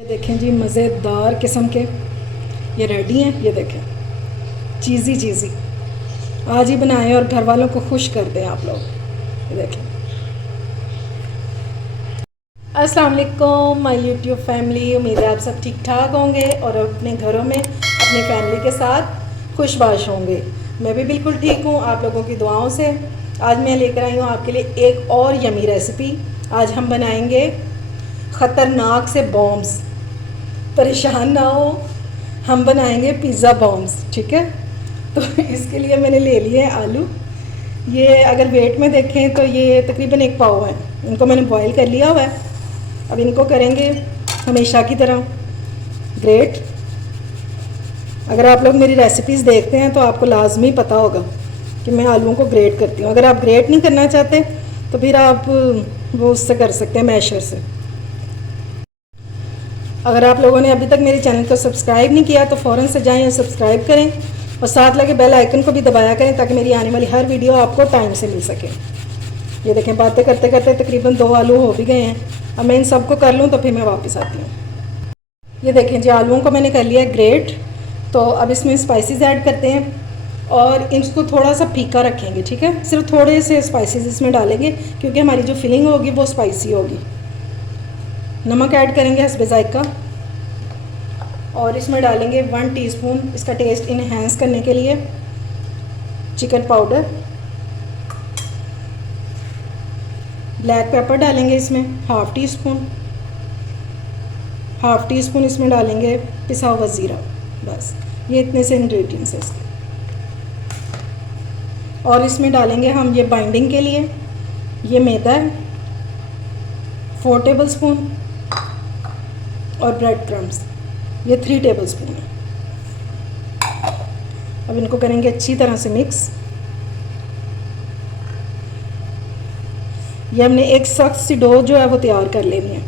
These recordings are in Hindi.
ये देखें जी, मज़ेदार किस्म के ये रेडी हैं। ये देखें, चीज़ी चीज़ी। आज ही बनाएं और घर वालों को खुश कर दें आप लोग। ये देखें। अस्सलाम वालेकुम माय यूट्यूब फैमिली। उम्मीद है आप सब ठीक ठाक होंगे और अपने घरों में अपनी फैमिली के साथ खुशबाश होंगे। मैं भी बिल्कुल ठीक हूँ आप लोगों की दुआओं से। आज मैं लेकर आई हूँ आपके लिए एक और यमी रेसिपी। आज हम बनाएंगे ख़तरनाक से बॉम्ब्स। परेशान ना हो, हम बनाएंगे पिज़्ज़ा बॉम्ब्स, ठीक है। तो इसके लिए मैंने ले लिए हैं आलू। ये अगर वेट में देखें तो ये तकरीबन 1 पाव है। इनको मैंने बॉईल कर लिया हुआ है। अब इनको करेंगे हमेशा की तरह ग्रेट। अगर आप लोग मेरी रेसिपीज़ देखते हैं तो आपको लाजमी पता होगा कि मैं आलूओं को ग्रेट करती हूँ। अगर आप ग्रेट नहीं करना चाहते तो फिर आप वो उससे कर सकते हैं, मैशर से। अगर आप लोगों ने अभी तक मेरे चैनल को सब्सक्राइब नहीं किया तो फ़ौरन से जाएं और सब्सक्राइब करें और साथ लगे बेल आइकन को भी दबाया करें ताकि मेरी आने वाली हर वीडियो आपको टाइम से मिल सके। ये देखें, बातें करते करते तकरीबन 2 आलू हो भी गए हैं। अब मैं इन सबको कर लूँ तो फिर मैं वापस आती हूँ। ये देखें जी, आलूओं को मैंने कर लिया ग्रेट। तो अब इसमें स्पाइसेस ऐड करते हैं और इसको थोड़ा सा फीका रखेंगे, ठीक है। सिर्फ थोड़े से स्पाइसेस इसमें डालेंगे क्योंकि हमारी जो फिलिंग होगी वो स्पाइसी होगी। नमक ऐड करेंगे हस्बे जायका और इसमें डालेंगे 1 टीस्पून इसका टेस्ट इन्हेंस करने के लिए चिकन पाउडर। ब्लैक पेपर डालेंगे इसमें हाफ़ टी स्पून इसमें डालेंगे पिसा हुआ ज़ीरा। बस ये इतने से इंग्रेडिएंट्स हैं इसके। और इसमें डालेंगे हम ये बाइंडिंग के लिए ये मैदा है 4 टेबल स्पून और ब्रेड क्रम्स ये 3 टेबल स्पून है। अब इनको करेंगे अच्छी तरह से मिक्स। ये हमने एक सख्त सी डो जो है वो तैयार कर लेनी है।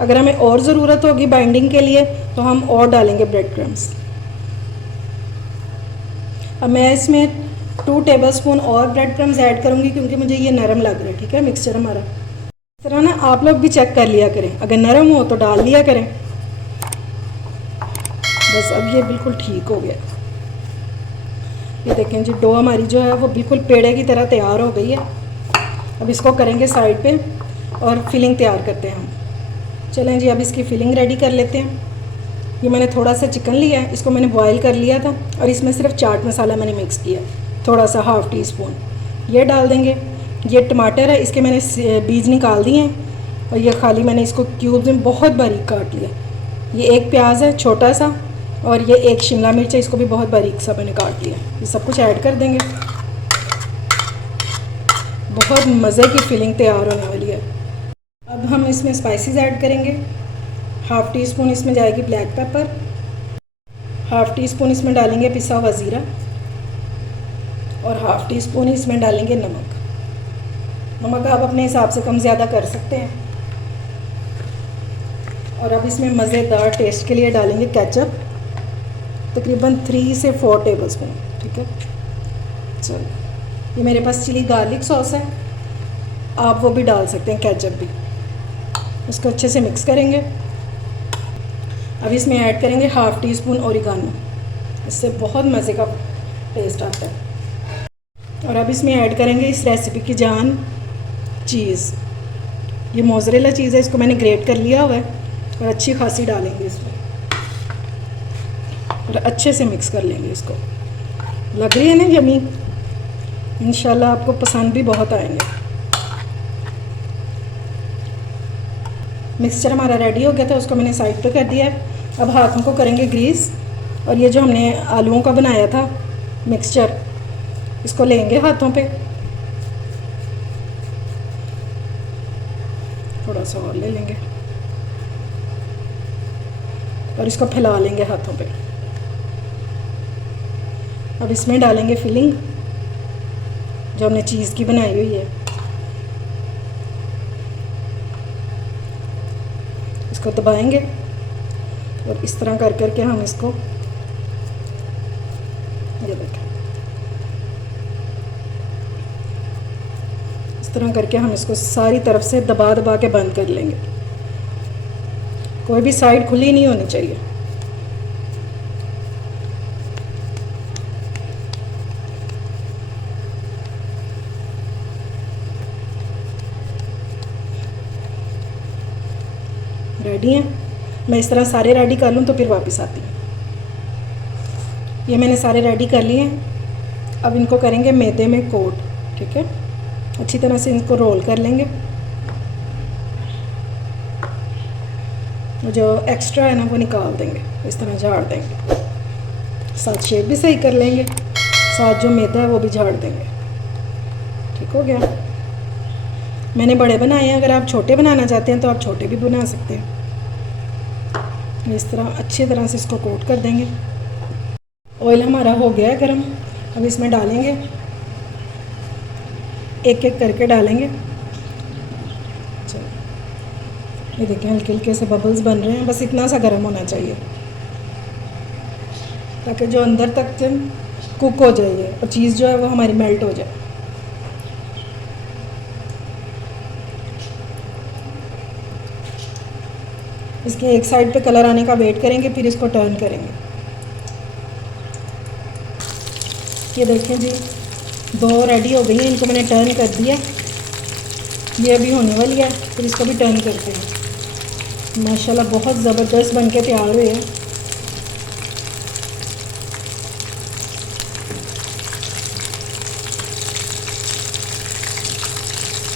अगर हमें और ज़रूरत होगी बाइंडिंग के लिए तो हम और डालेंगे ब्रेड क्रम्स। अब मैं इसमें 2 टेबल स्पून और ब्रेड क्रम्स ऐड करूँगी क्योंकि मुझे ये नरम लग रहा है, ठीक है, मिक्सचर हमारा। इस तरह ना आप लोग भी चेक कर लिया करें, अगर नरम हो तो डाल लिया करें। बस अब ये बिल्कुल ठीक हो गया। ये देखें जी, डो हमारी जो है वो बिल्कुल पेड़े की तरह तैयार हो गई है। अब इसको करेंगे साइड पे और फिलिंग तैयार करते हैं हम। चलें जी, अब इसकी फिलिंग रेडी कर लेते हैं। ये मैंने थोड़ा सा चिकन लिया है, इसको मैंने बॉईल कर लिया था और इसमें सिर्फ चाट मसाला मैंने मिक्स किया, थोड़ा सा हाफ़ टी स्पून ये डाल देंगे। ये टमाटर है, इसके मैंने बीज निकाल दिए हैं और ये खाली मैंने इसको क्यूब्स में बहुत बारीक काट लिया। ये एक प्याज है छोटा सा और ये एक शिमला मिर्च है, इसको भी बहुत बारीक सा मैंने काट लिया। ये सब कुछ ऐड कर देंगे। बहुत मज़े की फिलिंग तैयार होने वाली है। अब हम इसमें स्पाइसेस ऐड करेंगे। हाफ़ टी स्पून इसमें जाएगी black pepper, half tea spoon इसमें डालेंगे पिसा हुआ ज़ीरा और हाफ़ टी स्पून इसमें डालेंगे नमक। नमक आप अपने हिसाब से कम ज़्यादा कर सकते हैं। और अब इसमें मज़ेदार टेस्ट के लिए डालेंगे केचप, तकरीबन 3 से 4 टेबल स्पून, ठीक है। चलो, ये मेरे पास चिली गार्लिक सॉस है, आप वो भी डाल सकते हैं, केचप भी। इसको अच्छे से मिक्स करेंगे। अब इसमें ऐड करेंगे हाफ़ टी स्पून ओरिगानो, इससे बहुत मज़े का टेस्ट आता है। और अब इसमें ऐड करेंगे इस रेसिपी की जान चीज़। ये मोज़रेला चीज़ है, इसको मैंने ग्रेट कर लिया हुआ है और अच्छी खासी डालेंगे इसमें और अच्छे से मिक्स कर लेंगे इसको। लग रही है ना यमी, इंशाल्लाह आपको पसंद भी बहुत आएंगे। मिक्सचर हमारा रेडी हो गया था, उसको मैंने साइड पे कर दिया है। अब हाथों को करेंगे ग्रीस और ये जो हमने आलूओं का बनाया था मिक्सचर, इसको लेंगे हाथों पे, थोड़ा सा और ले लेंगे और इसको फैला लेंगे हाथों पे। अब इसमें डालेंगे फिलिंग जो हमने चीज़ की बनाई हुई है। इसको दबाएंगे और इस तरह कर करके हम इसको, ये देखें, इस तरह करके हम इसको सारी तरफ से दबा दबा के बंद कर लेंगे। कोई भी साइड खुली नहीं होनी चाहिए। रेडी हैं। मैं इस तरह सारे रेडी कर लूँ तो फिर वापस आती हूँ। ये मैंने सारे रेडी कर लिए हैं। अब इनको करेंगे मैदे में कोट, ठीक है। अच्छी तरह से इनको रोल कर लेंगे। जो एक्स्ट्रा है ना वो निकाल देंगे, इस तरह झाड़ देंगे। साथ शेप भी सही कर लेंगे, साथ जो मैदा है वो भी झाड़ देंगे। ठीक हो गया। मैंने बड़े बनाए हैं, अगर आप छोटे बनाना चाहते हैं तो आप छोटे भी बना सकते हैं। इस तरह अच्छी तरह से इसको कोट कर देंगे। ऑयल हमारा हो गया है गर्म। अब इसमें डालेंगे, एक एक करके डालेंगे। चलो, ये देखें हल्के हल्के से बबल्स बन रहे हैं। बस इतना सा गर्म होना चाहिए ताकि जो अंदर तक कुक हो जाए और चीज़ जो है वो हमारी मेल्ट हो जाए। इसके एक साइड पे कलर आने का वेट करेंगे, फिर इसको टर्न करेंगे। ये देखें जी, दो रेडी हो गई हैं। इनको मैंने टर्न कर दिया, ये अभी होने वाली है। फिर इसको भी टर्न करते हैं। माशाल्लाह बहुत ज़बरदस्त बन के तैयार हुए हैं।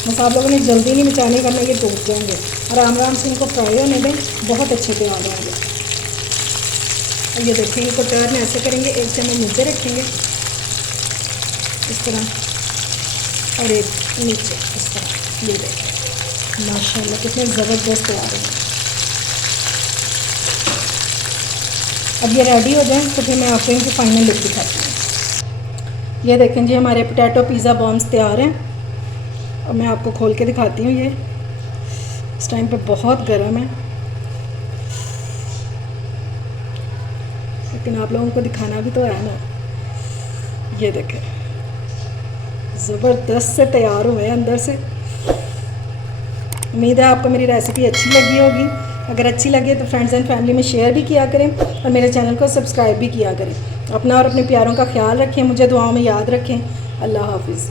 बस आप लोगों ने जल्दी नहीं मचाने करना, ये टूट जाएंगे। आराम आराम से इनको फ्राई होने दें, बहुत अच्छे तैयार होंगे। और ये देखिए, इनको टर्न ऐसे करेंगे, एक चम्मच नीचे रखेंगे इस तरह और एक नीचे इस तरह। ये देखिए माशाल्लाह कितने ज़बरदस्त तैयार हैं। अब ये रेडी हो जाए तो फिर मैं आपको इनकी फाइनल लुक दिखाती हूँ। ये देखें जी, हमारे पोटैटो पिज़्ज़ा बॉम्ब्स तैयार हैं। अब मैं आपको खोल के दिखाती हूँ। ये इस टाइम पे बहुत गर्म है, लेकिन आप लोगों को दिखाना भी तो है ना। ये देखें ज़बरदस्त से तैयार हुए हैं अंदर से। उम्मीद है आपको मेरी रेसिपी अच्छी लगी होगी। अगर अच्छी लगे तो फ्रेंड्स एंड फैमिली में शेयर भी किया करें और मेरे चैनल को सब्सक्राइब भी किया करें। अपना और अपने प्यारों का ख्याल रखें, मुझे दुआओं में याद रखें। अल्लाह हाफिज़।